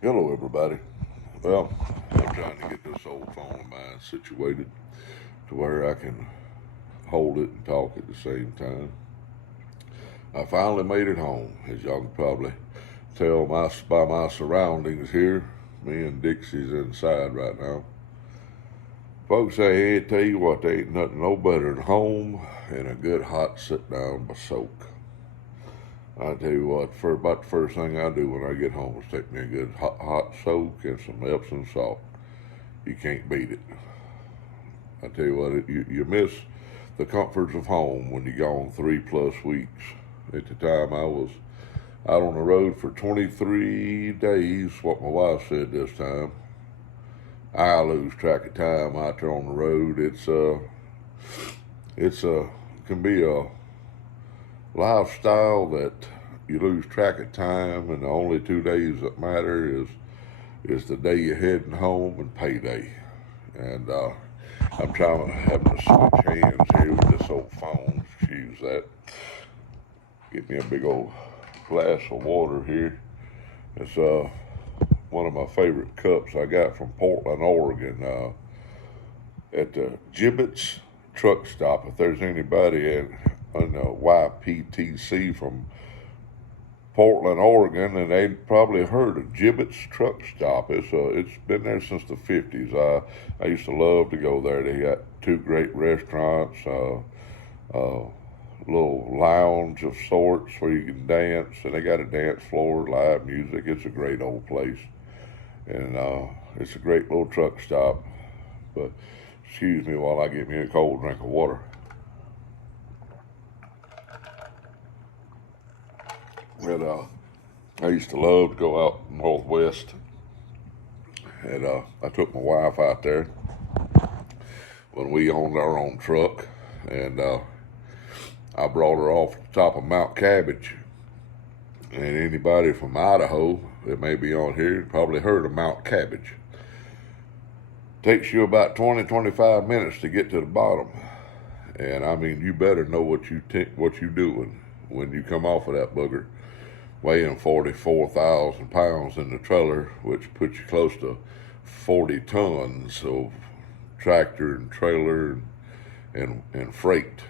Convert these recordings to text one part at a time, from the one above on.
Hello, everybody. Well, I'm trying to get this old phone of mine situated to where I can hold it and talk at the same time. I finally made it home, as y'all can probably tell by my surroundings here. Me and Dixie's inside right now. Folks say, hey, tell you what, there ain't nothing no better than home and a good hot sit down by soak. I tell you what, for about the first thing I do when I get home is take me a good hot soak and some Epsom salt. You can't beat it. I tell you what, you miss the comforts of home when you're gone 3+ weeks. At the time, I was out on the road for 23 days. What my wife said this time. I lose track of time out there on the road. It's can be a lifestyle that you lose track of time, and the only 2 days that matter is the day you're heading home and payday. And I'm trying to have to switch hands here with this old phone. Excuse that. Get me a big old glass of water here. It's one of my favorite cups I got from Portland, Oregon, at the Gibbets truck stop. If there's anybody in YPTC from Portland, Oregon, and they probably heard of Gibbets Truck Stop. It's been there since the '50s. I used to love to go there. They got two great restaurants, little lounge of sorts where you can dance, and they got a dance floor, live music. It's a great old place, and it's a great little truck stop. But excuse me while I get me a cold drink of water. Well, I used to love to go out northwest, and I took my wife out there when we owned our own truck, and I brought her off the top of Mount Cabbage. And anybody from Idaho that may be on here probably heard of Mount Cabbage. Takes you about 20-25 minutes to get to the bottom, and I mean you better know what you doing when you come off of that booger, weighing 44,000 pounds in the trailer, which puts you close to 40 tons of tractor and trailer and freight.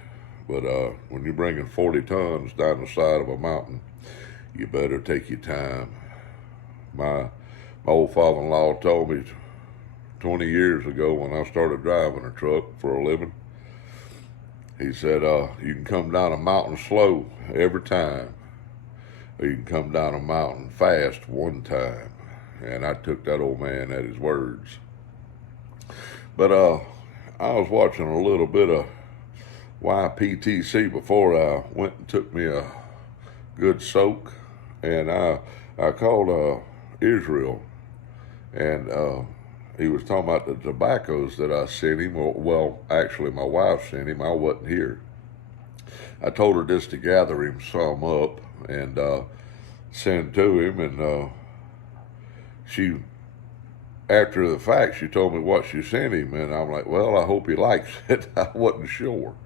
But when you're bringing 40 tons down the side of a mountain, you better take your time. My old father-in-law told me 20 years ago when I started driving a truck for a living, he said, you can come down a mountain slow every time, or you can come down a mountain fast one time. And I took that old man at his words. But I was watching a little bit of YPTC before I went and took me a good soak, and I called Israel, and he was talking about the tobaccos that I sent him. Well, actually, my wife sent him. I wasn't here. I told her just to gather him some up and send to him, and she, after the fact, she told me what she sent him, and I'm like, well, I hope he likes it. I wasn't sure.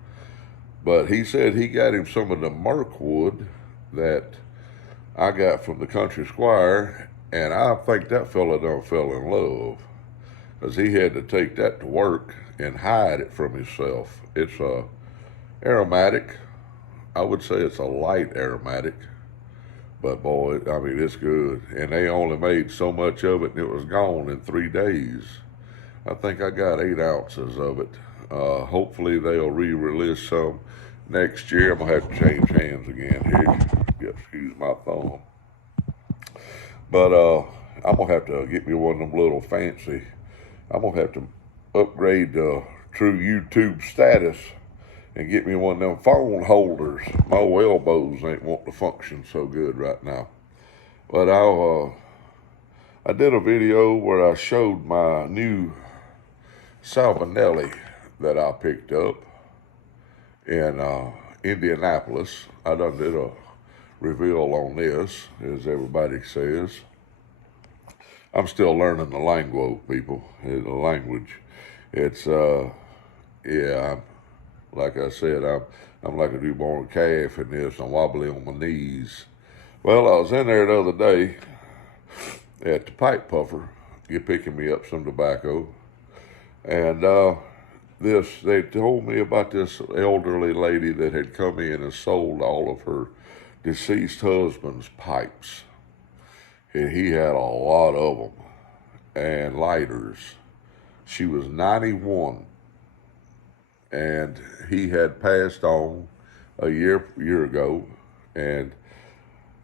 But he said he got him some of the Mirkwood that I got from the country squire, and I think that fella done fell in love, because he had to take that to work and hide it from himself. It's aromatic. I would say it's a light aromatic, but boy, I mean, it's good. And they only made so much of it, and it was gone in 3 days. I think I got 8 ounces of it. Hopefully they'll re-release some next year. I'm gonna have to change hands again here. Excuse my thumb. But I'm gonna have to get me one of them little fancy. I'm gonna have to upgrade to true YouTube status and get me one of them phone holders. My old elbows ain't want to function so good right now. But I did a video where I showed my new Salvinelli that I picked up in Indianapolis. I done did a reveal on this, as everybody says. I'm still learning the lingo, people. The language. It's yeah. Like I said, I'm like a newborn calf in this. I'm wobbly on my knees. Well, I was in there the other day, at the pipe puffer, you're picking me up some tobacco, and they told me about this elderly lady that had come in and sold all of her deceased husband's pipes, and he had a lot of them and lighters. She was 91, and he had passed on a year ago, and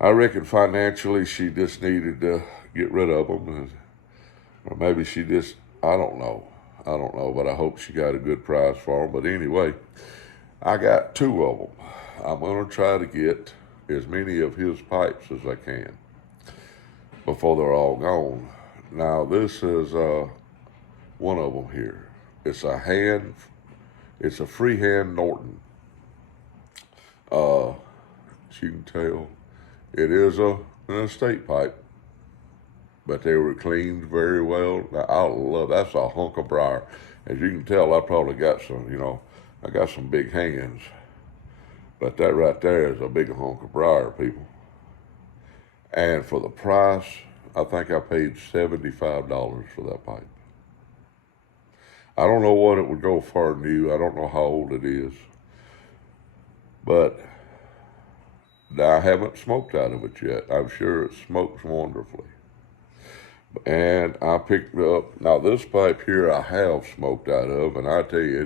I reckon financially she just needed to get rid of them, or maybe she just, I don't know, but I hope she got a good price for them. But anyway, I got 2 of them. I'm going to try to get as many of his pipes as I can before they're all gone. Now, this is one of them here. It's a freehand Norton. As you can tell, it is an estate pipe, but they were cleaned very well. Now, that's a hunk of briar. As you can tell, I probably got some, I got some big hands. But that right there is a big hunk of briar, people. And for the price, I think I paid $75 for that pipe. I don't know what it would go for new. I don't know how old it is. But I haven't smoked out of it yet. I'm sure it smokes wonderfully. And I picked up, now this pipe here I have smoked out of, and I tell you,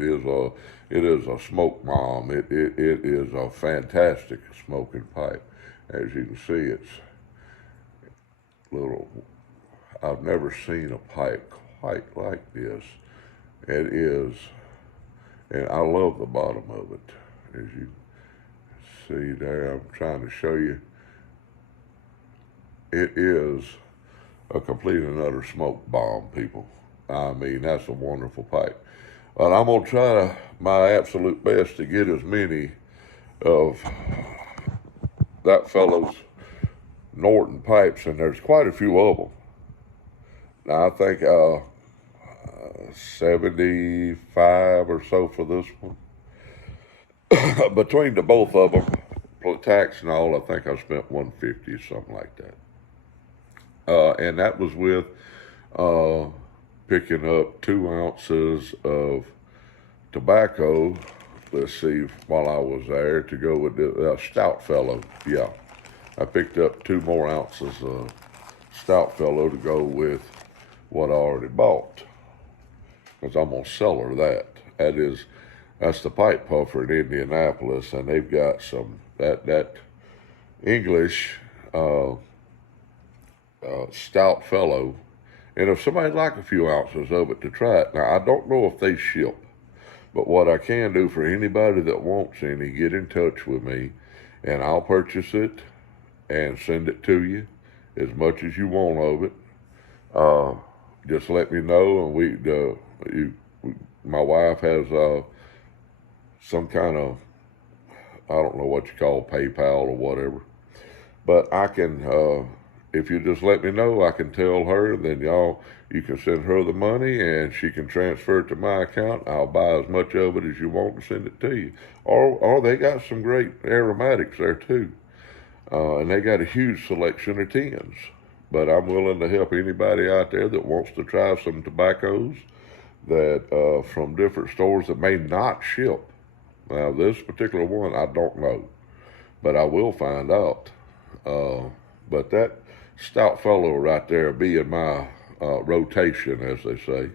it is a smoke bomb. It is a fantastic smoking pipe. As you can see, it's little, I've never seen a pipe quite like this. It is, and I love the bottom of it. As you see there, I'm trying to show you. It is a complete and utter smoke bomb, people. I mean, that's a wonderful pipe. But I'm going to try my absolute best to get as many of that fellow's Norton pipes, and there's quite a few of them. Now, I think 75 or so for this one. Between the both of them, tax and all, I think I spent $150 or something like that. And that was with picking up 2 ounces of tobacco. Let's see, while I was there, to go with the Stout Fellow. Yeah, I picked up 2 more ounces of Stout Fellow to go with what I already bought, because I'm gonna sell her that. That's the pipe puffer in Indianapolis, and they've got some that English Stout Fellow. And if somebody'd like a few ounces of it to try it, now I don't know if they ship, but what I can do for anybody that wants any, get in touch with me, and I'll purchase it and send it to you, as much as you want of it. Just let me know, and my wife has some kind of, I don't know what you call PayPal or whatever, but I can, if you just let me know, I can tell her, then you can send her the money and she can transfer it to my account. I'll buy as much of it as you want and send it to you. Or they got some great aromatics there too. And they got a huge selection of tins. But I'm willing to help anybody out there that wants to try some tobaccos that from different stores that may not ship. Now, this particular one, I don't know, but I will find out. But that Stout Fellow right there be in my rotation, as they say.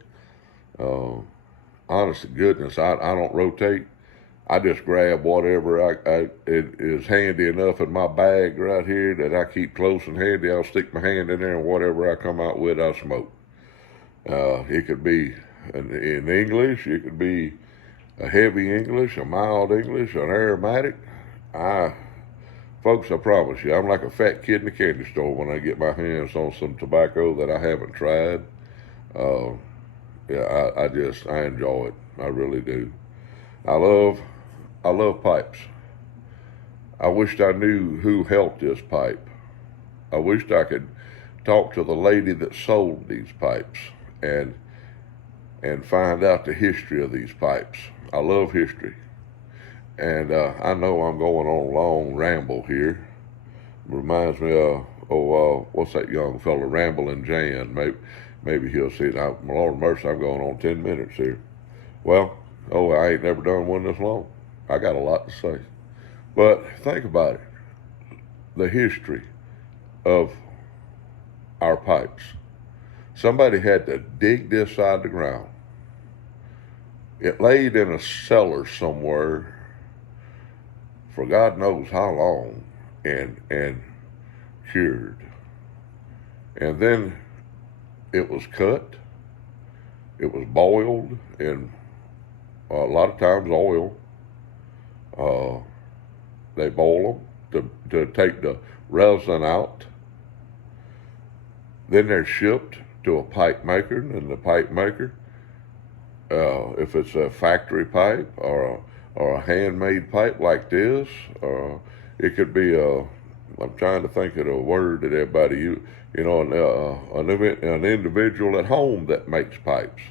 Honest to goodness, I don't rotate. I just grab whatever it is handy enough in my bag right here that I keep close and handy. I'll stick my hand in there, and whatever I come out with, I smoke. It could be in English, it could be a heavy English, a mild English, an aromatic. Folks, I promise you, I'm like a fat kid in the candy store when I get my hands on some tobacco that I haven't tried. Yeah, I enjoy it. I really do. I love pipes. I wished I knew who helped this pipe. I wished I could talk to the lady that sold these pipes and find out the history of these pipes. I love history. And I know I'm going on a long ramble here. It reminds me of what's that young fella, Rambling Jan? Maybe he'll see it. Now, Lord mercy, I'm going on 10 minutes here. Well, I ain't never done one this long. I got a lot to say. But think about it. The history of our pipes. Somebody had to dig this out of the ground. It laid in a cellar somewhere for God knows how long and cured. And then it was cut. It was boiled in a lot of times oil. They boil them to take the resin out. Then they're shipped to a pipe maker, and the pipe maker, if it's a factory pipe or a handmade pipe like this, it could be I'm trying to think of a word that everybody an individual at home that makes pipes.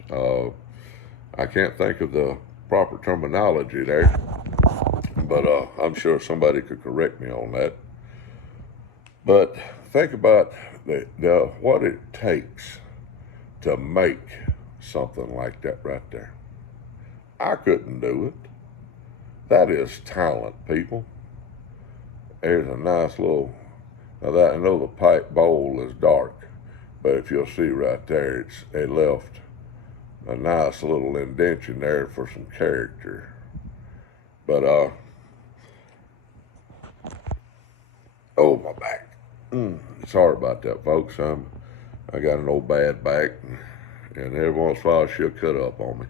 I can't think of the proper terminology there, but I'm sure somebody could correct me on that. But think about what it takes to make something like that right there. I couldn't do it. That is talent, people. There's a nice little, I know the pipe bowl is dark, but if you'll see right there, they left a nice little indention there for some character. But, my back. Sorry about that, folks. I got an old bad back, and every once in a while she'll cut up on me.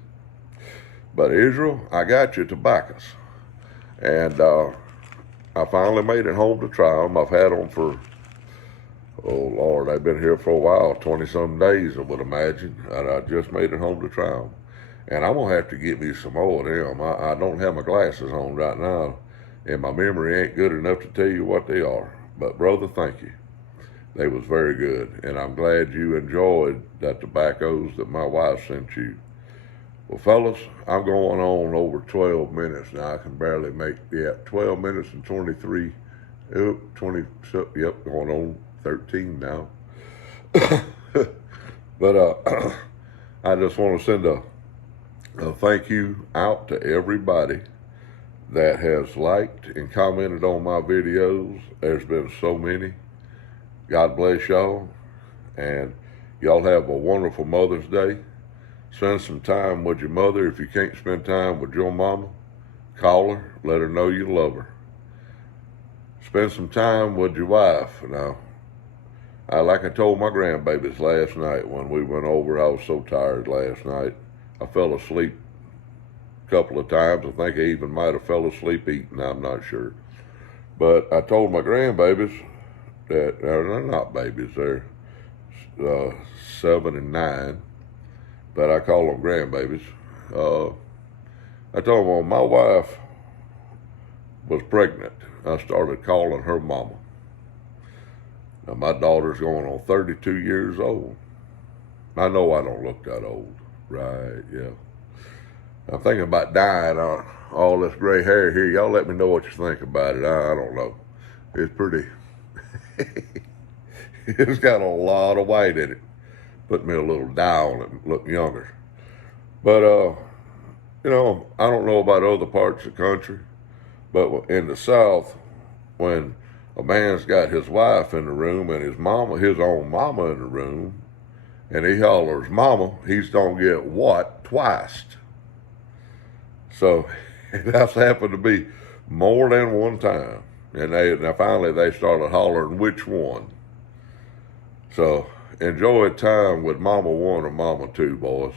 But Israel, I got your tobaccos. And I finally made it home to try them. I've had them for, oh Lord, they've been here for a while, 20-some days, I would imagine. And I just made it home to try them. And I'm going to have to get me some more of them. I don't have my glasses on right now, and my memory ain't good enough to tell you what they are. But brother, thank you. They was very good. And I'm glad you enjoyed that tobaccos that my wife sent you. Well, fellas, I'm going on over 12 minutes now. I can barely make, 12 minutes and 23, going on 13 now. But I just want to send a thank you out to everybody that has liked and commented on my videos. There's been so many. God bless y'all, and y'all have a wonderful Mother's Day. Spend some time with your mother. If you can't spend time with your mama, call her, let her know you love her. Spend some time with your wife. Now, like I told my grandbabies last night when we went over, I was so tired last night. I fell asleep a couple of times. I think I even might have fell asleep eating, I'm not sure. But I told my grandbabies that, they're not babies, they're 7 and 9. But I call them grandbabies. I told them when my wife was pregnant, I started calling her mama. Now my daughter's going on 32 years old. I know I don't look that old, right? Yeah. I'm thinking about dying on all this gray hair here. Y'all let me know what you think about it. I don't know. It's pretty. It's got a lot of white in it. Put me a little dye on it and look younger. But, I don't know about other parts of the country, but in the South, when a man's got his wife in the room and his own mama in the room, and he hollers mama, he's gonna get what? Twice. So that's happened to be more than one time. And finally they started hollering which one. So enjoy time with Mama 1 or Mama 2, boys.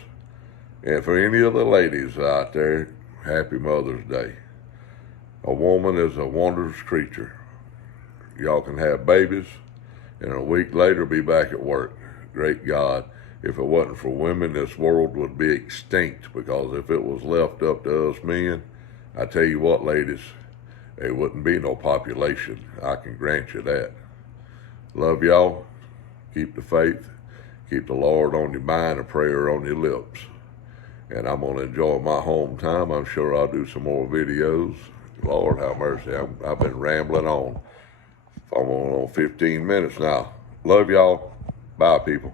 And for any of the ladies out there, happy Mother's Day. A woman is a wondrous creature. Y'all can have babies, and a week later be back at work. Great God, if it wasn't for women, this world would be extinct, because if it was left up to us men, I tell you what, ladies, there wouldn't be no population. I can grant you that. Love y'all. Keep the faith. Keep the Lord on your mind, a prayer on your lips. And I'm going to enjoy my home time. I'm sure I'll do some more videos. Lord have mercy. I've been rambling on. I'm on 15 minutes now. Love y'all. Bye, people.